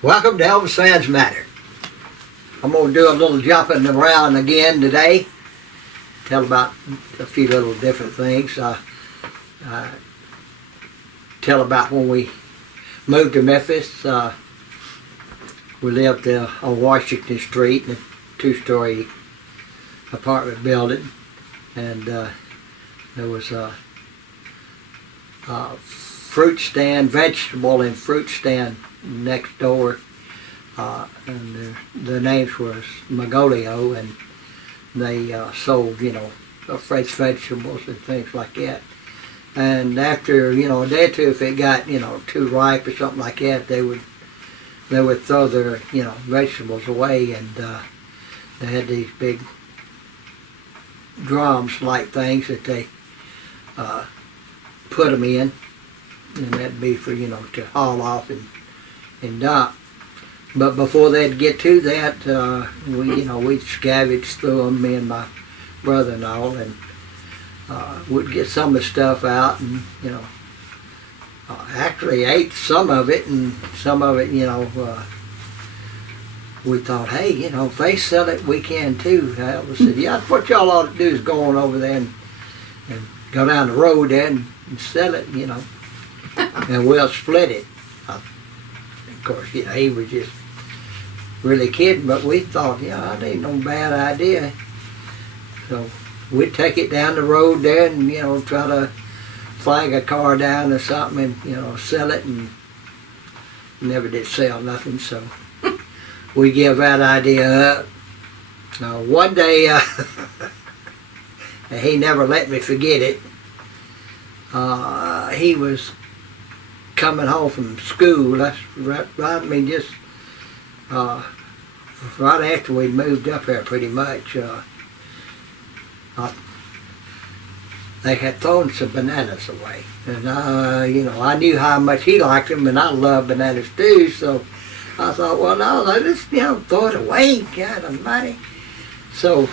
Welcome to Elvis Fans Matter. I'm going to do a little jumping around again today. Tell about a few little different things. Tell about when we moved to Memphis. We lived on Washington Street in a two-story apartment building. And there was a fruit stand, vegetable and fruit stand next door, and the names was Magolio, and they sold, fresh vegetables and things like that. And after, a day or two, if it got, too ripe or something like that, they would throw their, vegetables away, and they had these big drums like things that they put them in, and that'd be for, to haul off and dump. But before they'd get to that, we'd scavenge through them, me and my brother and all, and we'd get some of the stuff out, and actually ate some of it, and some of it, we thought, hey, if they sell it, we can too. We said, yeah, what y'all ought to do is go on over there and go down the road there and sell it, and we'll split it. Of course, he was just really kidding, but we thought, that ain't no bad idea. So we'd take it down the road there and, try to flag a car down or something and, sell it, and never did sell nothing, so we give that idea up. One day, he never let me forget it. He was coming home from school. That's right. Just right after we moved up here, pretty much. They had thrown some bananas away, and I knew how much he liked them, and I love bananas too. So I thought, well, no, they just throw it away. God Almighty! So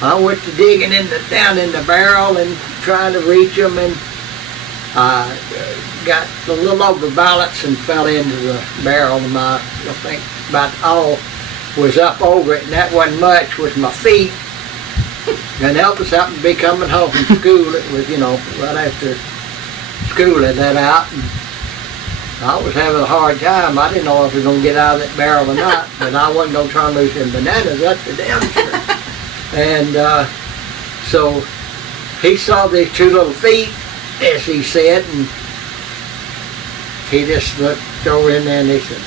I went to digging down in the barrel and trying to reach them, and got a little overbalance and fell into the barrel. I think about all was up over it, and that wasn't much, was my feet. And Elvis happened to be coming home from school. It was, right after school had let out, and I was having a hard time. I didn't know if we were going to get out of that barrel or not, but I wasn't going to try and lose them bananas, that's for damn sure. And so he saw these two little feet, as he said, and he just looked over in there and he said,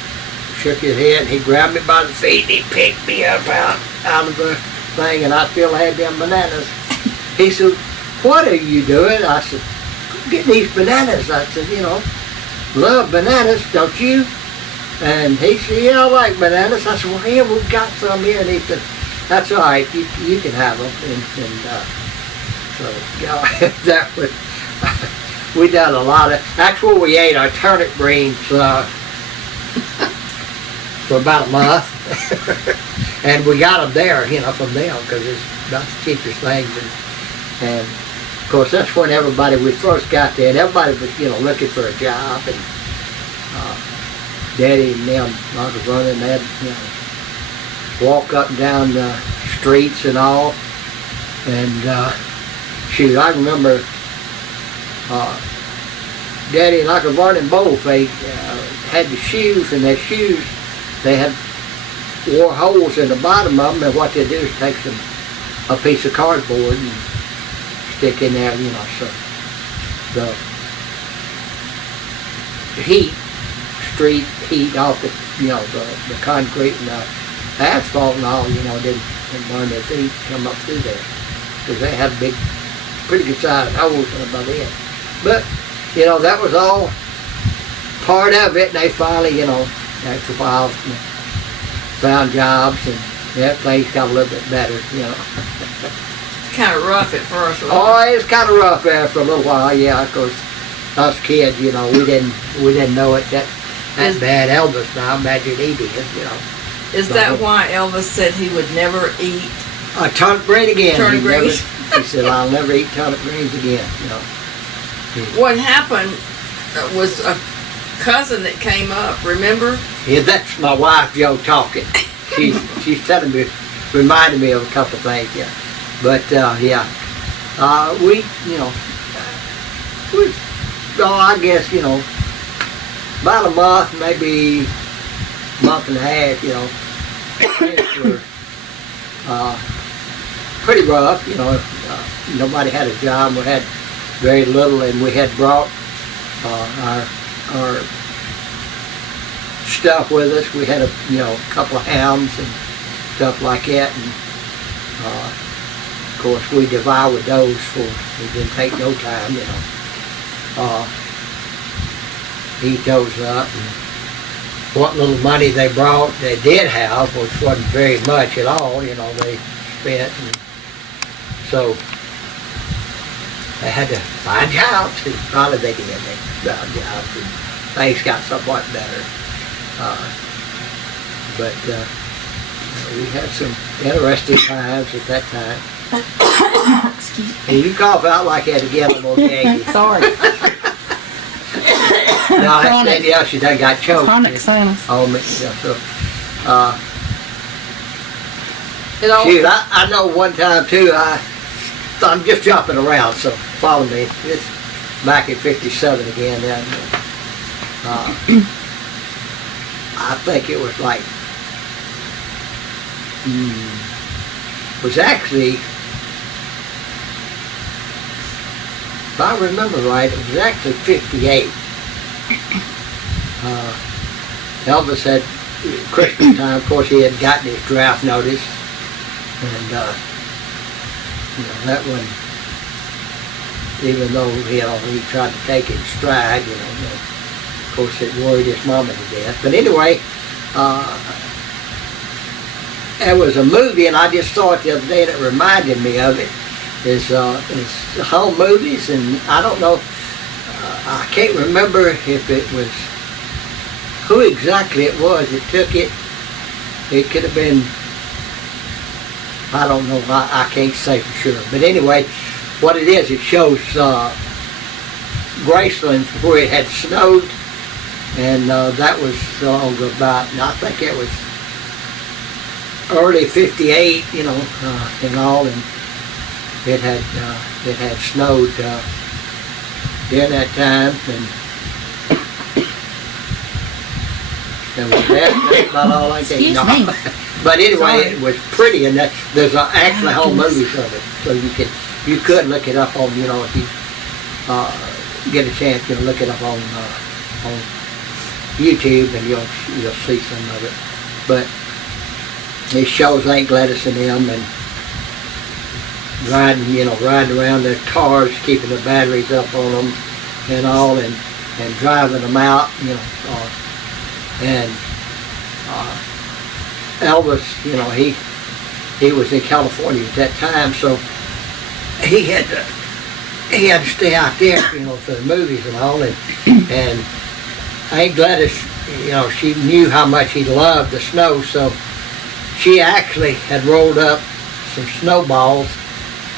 shook his head, and he grabbed me by the feet and he picked me up out of the thing, and I still had them bananas. He said, what are you doing? I said, get these bananas. I said, love bananas, don't you? And he said, yeah, I like bananas. I said, well, here, we've got some here. And he said, that's all right, you can have them. And so, that was, we done a lot of, that's where we ate our turnip greens for about a month. And we got them there, from them, because it's about the cheapest things. And of course, that's when we first got there, and everybody was, looking for a job. And Daddy and them, I was running, they'd, walk up and down the streets and all. And shoot, I remember Daddy and Uncle Vernon and both, they had the shoes, and their shoes, they had wore holes in the bottom of them, and what they do is take a piece of cardboard and stick in there, so the street heat off the concrete and the asphalt and all, didn't burn their feet, come up through there, because they had pretty good sized holes in about it. But, that was all part of it, and they finally, after a while, found jobs, and things got a little bit better, Kind of rough at first, wasn't it? Oh, it was kind of rough there for a little while, yeah, because us kids, we didn't know it that bad. Elvis, now imagine he did, Is that why Elvis said he would never eat turnip green again? Turnip greens? He said, I'll never eat turnip greens again, What happened was cousin that came up, remember? Yeah, that's my wife, Joe, talking. She's telling me, reminding me of a couple of things, yeah. But, yeah, we, I guess, about a month, maybe month and a half, things were pretty rough, nobody had a job, we had very little, and we had brought our stuff with us. We had a couple of hounds and stuff like that, and of course we devoured those for it didn't take no time, eat those up. And what little money they did have, which wasn't very much at all, they spent, and so they had to find jobs, and probably they did. They found jobs, and things got somewhat better. But we had some interesting times at that time. Excuse me. And you cough out like that again, I'm gonna gag you. Sorry. No, anything else, you done got choked. Chronic sinus. Oh, yeah, so, It all, shoot, I know one time too, I'm just jumping around, so follow me. It's back in 57 again then. I think it was like, was actually, if I remember right, it was actually 58. Elvis had, Christmas time, of course, he had gotten his draft notice, and that one, even though he tried to take it in stride, of course it worried his mama to death. But anyway, there was a movie, and I just saw it the other day, and it reminded me of it. Is home movies, and I don't know, I can't remember if it was who exactly it was that took it. It could have been, I don't know, I can't say for sure. But anyway, what it is, it shows Graceland where it had snowed, and that was about, and I think it was early 58, and all, and it had snowed during that time, and with that's about all I can. Excuse me. But anyway, Sorry. it was pretty, and there's actually whole movies of it, so you could look it up on, if you get a chance, look it up on YouTube, and you'll see some of it. But it shows Aunt Gladys and them, and riding around their cars, keeping the batteries up on them, and all, and driving them out, and Elvis, he was in California at that time, so he had to stay out there, for the movies and all, and Aunt Gladys, she knew how much he loved the snow, so she actually had rolled up some snowballs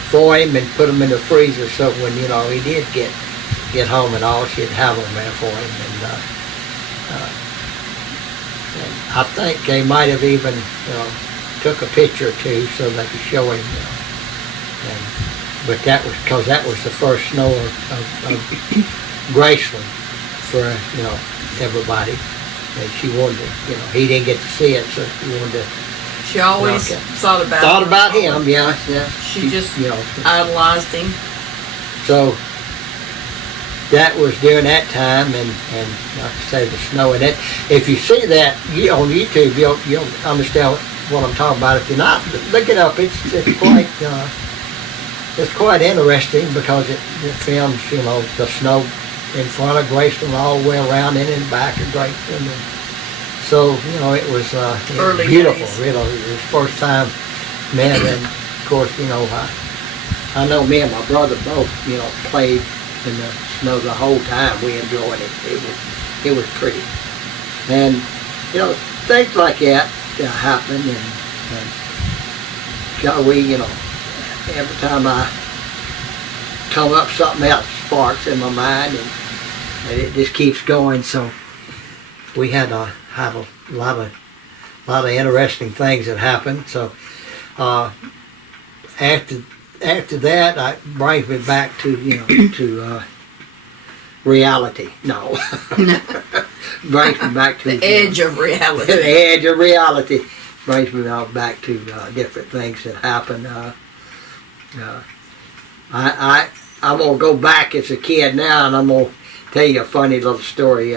for him and put them in the freezer, so when he did get home and all, she'd have them there for him, and I think they might have even took a picture or two so they could show him. But that was because that was the first snow of Graceland for everybody, and she wanted to, he didn't get to see it, so she wanted to. she always thought about him, yeah. She just idolized him. So that was during that time, and like I say, the snow. And that, if you see that on YouTube, you'll understand what I'm talking about. If you're not, look it up. It's quite interesting because it films the snow in front of Graceland, all the way around in and back of Graceland. And so it was Early beautiful. days. It was the first time, man. And of course, I know me and my brother both played in the snow the whole time. We enjoyed it. It was pretty, and things like that happen, and we every time I come up, something else sparks in my mind, and it just keeps going. So we had a lot of interesting things that happened. So after that, I brings me back to to reality. No, brings me back to The edge of reality. the edge of reality. Brings me back to different things that happened. I'm gonna go back as a kid now, and I'm gonna tell you a funny little story.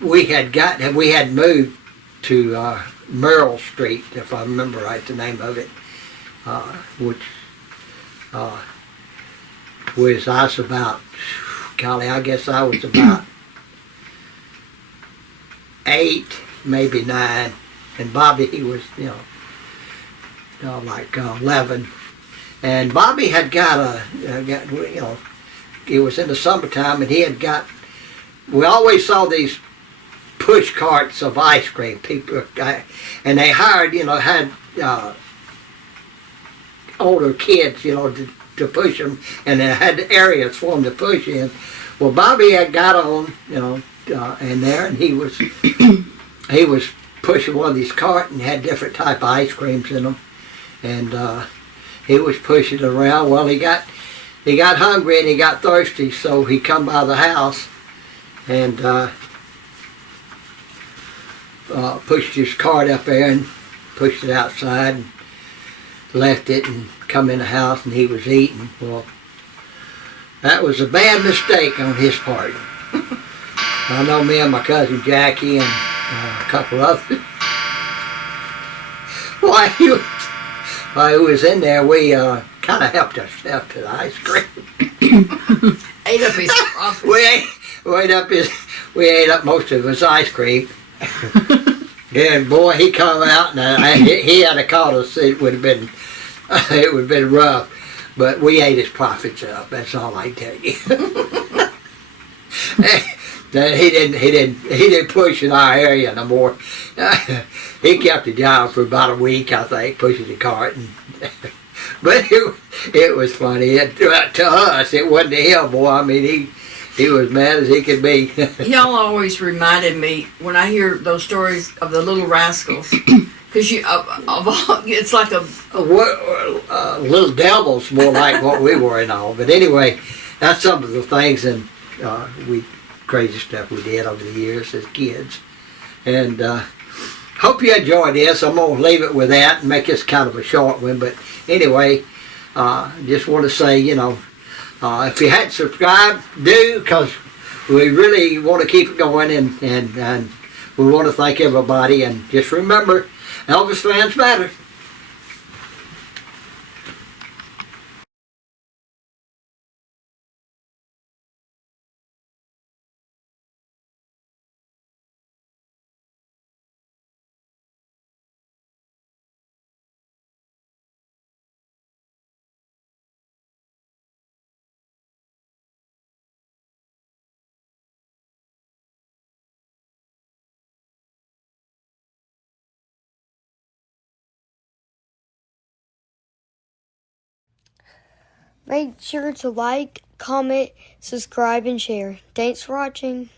We had moved to Merrill Street, if I remember right, the name of it, which was I was about, golly, I guess I was about 8, maybe 9, and Bobby, he was like 11, and Bobby had got it was in the summertime, and he had got. We always saw these push carts of ice cream. People, and they hired, had older kids, to push them, and they had areas for them to push in. Well, Bobby had got on, in there, and he was he was pushing one of these carts and had different type of ice creams in them, and he was pushing it around. Well, he got hungry and he got thirsty, so he come by the house and pushed his cart up there and pushed it outside and left it and come in the house, and he was eating. Well, that was a bad mistake on his part. I know me and my cousin Jackie and a couple others. While he was in there, we kind of helped ourselves to the ice cream. Ate up his profit. We ate up most of his ice cream. And boy, he come out, and he had a caught us. It would have been rough, but we ate his profits up. That's all I tell you. That he didn't push in our area no more. He kept the job for about a week, I think, pushing the cart. But it was funny. To us, it wasn't to him, boy. I mean, he was mad as he could be. Y'all always reminded me when I hear those stories of the Little Rascals, because it's like Little devils, more like what we were and all. But anyway, that's some of the things and crazy stuff we did over the years as kids. And hope you enjoyed this. I'm going to leave it with that and make this kind of a short one. But anyway, just want to say, if you hadn't subscribed, do, because we really want to keep it going, and we want to thank everybody. And just remember, Elvis fans matter. Make sure to like, comment, subscribe, and share. Thanks for watching.